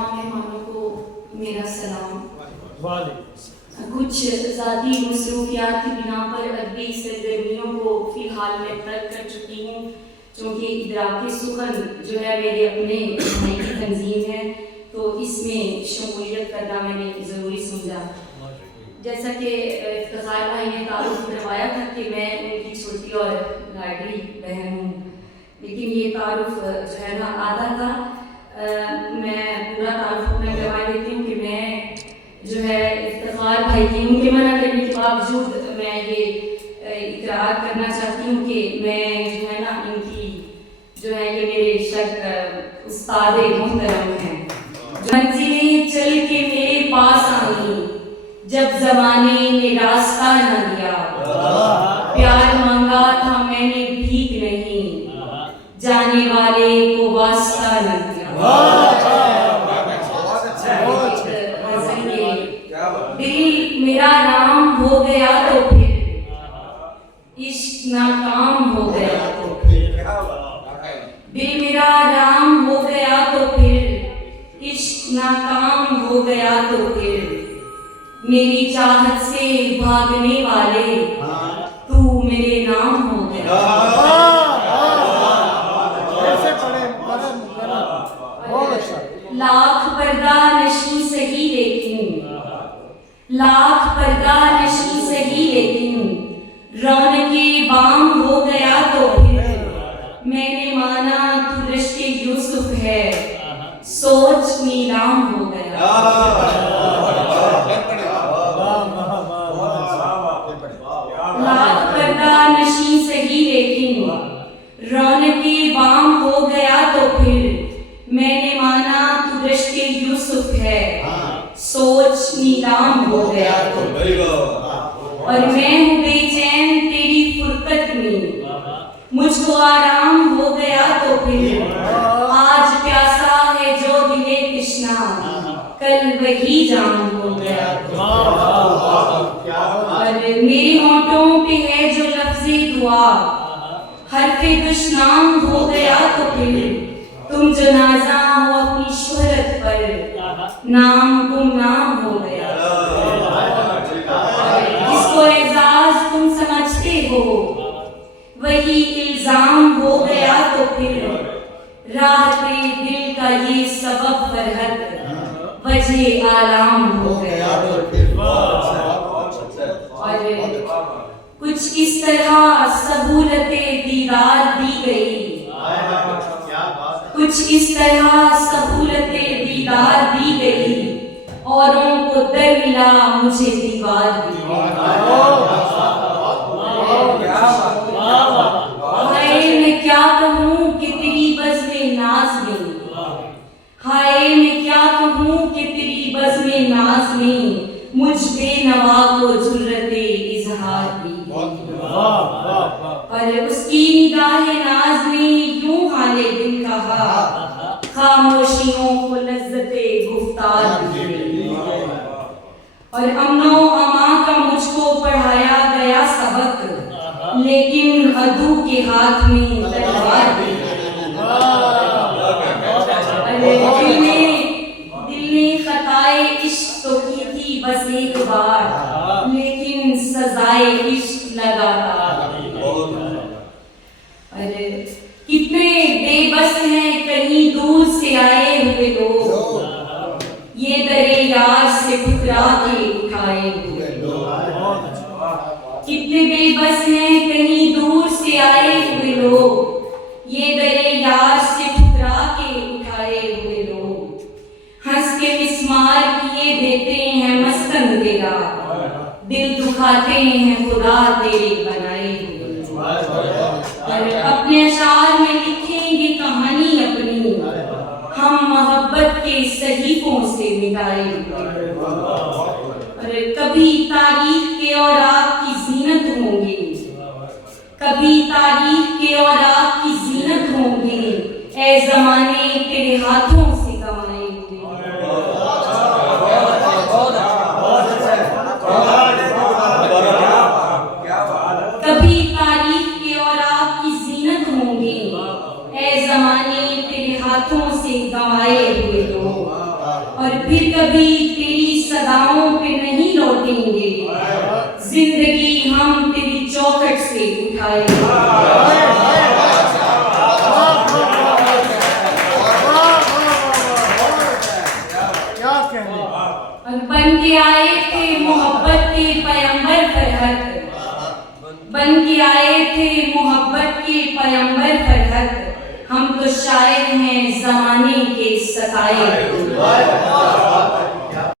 तमाम मेहमानों को मेरा सलाम। कुछ ज़ाती मसरूफियात की बिना पर अदबी सरगर्मियों को फ़िलहाल मैं तर्क कर चुकी हूँ, क्योंकि इदराक सुखन जो है मेरे अपने भाई की तंजीम है, तो इसमें शमूलियत करना मैंने ज़रूरी समझा। जैसा कि इफ्तिखार भाई ने तारुफ करवाया था कि मैं उनकी छोटी और लाडली बहन हूँ, लेकिन ये तारुफ जो है ना आधा था। मैं पूरा तारुफ अपना करवा देती हूँ कि मैं जो है इफ्तिखार भाई की उनके मना करने के बावजूद मैं ये इकरार करना चाहती हूँ कि मैं जो है ना इनकी जो है ये मेरे शक उस्ताद मोहतरम हैं। मंजिलें चल के मेरे पास आई जब जमाने ने रास्ता न दिया, प्यार मांगा था मैंने भीख नहीं, जाने वाले को वास्ता न दिया। दिल मेरा नाम हो गया तो फिर इश्क नाकाम हो गया तो फिर, दिल मेरा नाम हो गया तो फिर इश्क नाकाम हो गया तो फिर, मेरी चाहत से भागने वाले तू मेरे नाम हो गया। लाख पर्दा नशी सही लेकिन, लाख पर्दा नशी सही लेकिन, रौनके बाम हो गया तो फिर, मैंने माना तू रिश्ते यूसुफ है, सोच नीलाम हो गया। लाख पर्दा नशी सही लेकिन, रौनके बाम हो गया तो फिर, मैंने माना तू रिश्ते यूसुफ है, सोच नीलाम हो गया तो फिर, और मैं हूँ बेचैन तेरी फुरकत में, मुझको आराम हो गया तो फिर, आज प्यासा है जो दिले कृष्णा, कल वही जाम हो गया तो। और मेरे होठों पे है जो लफ्ज़े दुआ, हरफ़े दुश्नाम हो गया तो फिर, तुम जनाजा हो अपनी शोहरत पर, नाम गुमनाम हो गया। जिसको एजाज तुम समझते हो वही इल्जाम हो गया तो फिर, राह पे दिल का ये सबब फरहत, वजह आराम हो गया तो फिर। और कुछ इस तरह सबूरते दीदार दी गई, कुछ इस तरह सबूरते दीदार दी गई, औरों को दर मिला मुझे दीवार दी गई। हाय मैं क्या कहूँ कि तेरी बज़्म-ए नाज़ में, हाय मैं क्या कहूँ कि तेरी बज़्म-ए नाज़ में, मुझ बेनवा को जुर्रते इज़हार दी। और उसकी निगाहे नाज ने यूं हाले दिल कहा, खामोशियों को लज्जते गुफ्तार दी। और अमनो अमा का मुझको पढ़ाया गया सबक, लेकिन अदू के हाथ में तलवार दी। दिल ने खताए इश्क तो की थी बस एक बार, लेकिन सजाए इश्क लगातार। अरे कितने बेबस हैं कहीं दूर से आए हुए लोग, ये दरे यार से ठुकरा के उठाए हुए लोग। कितने बेबस हैं कहीं दूर से आए हुए लोग, ये दरे यार से ठुकरा के उठाए हुए लोग। हंस के मिस्मार किए देते हैं मस्तन तेरा, दिल दुखाते हैं खुदा तेरे बनाए हुए। और अपने अशार में लिखेंगे कहानी अपनी, हम मोहब्बत के सहीफों से मिटाए हुए। और कभी तारीख के और आपकी जीनत होंगे, कभी तारीख के और आपकी जीनत होंगे, ऐ ज़माने तेरे हाथों से कमाए हुए। कभी तारीख के और आपकी जीनत होंगे, ऐ ज़माने तेरे हाथों से गंवाए हुए लोग। और फिर कभी तेरी सदाओं पे नहीं लौटेंगे। जिंदगी हम तेरी चौखट से उठाएंगे। और बन के आए थे मोहब्बत के पैगंबर फरहत, बन के आए थे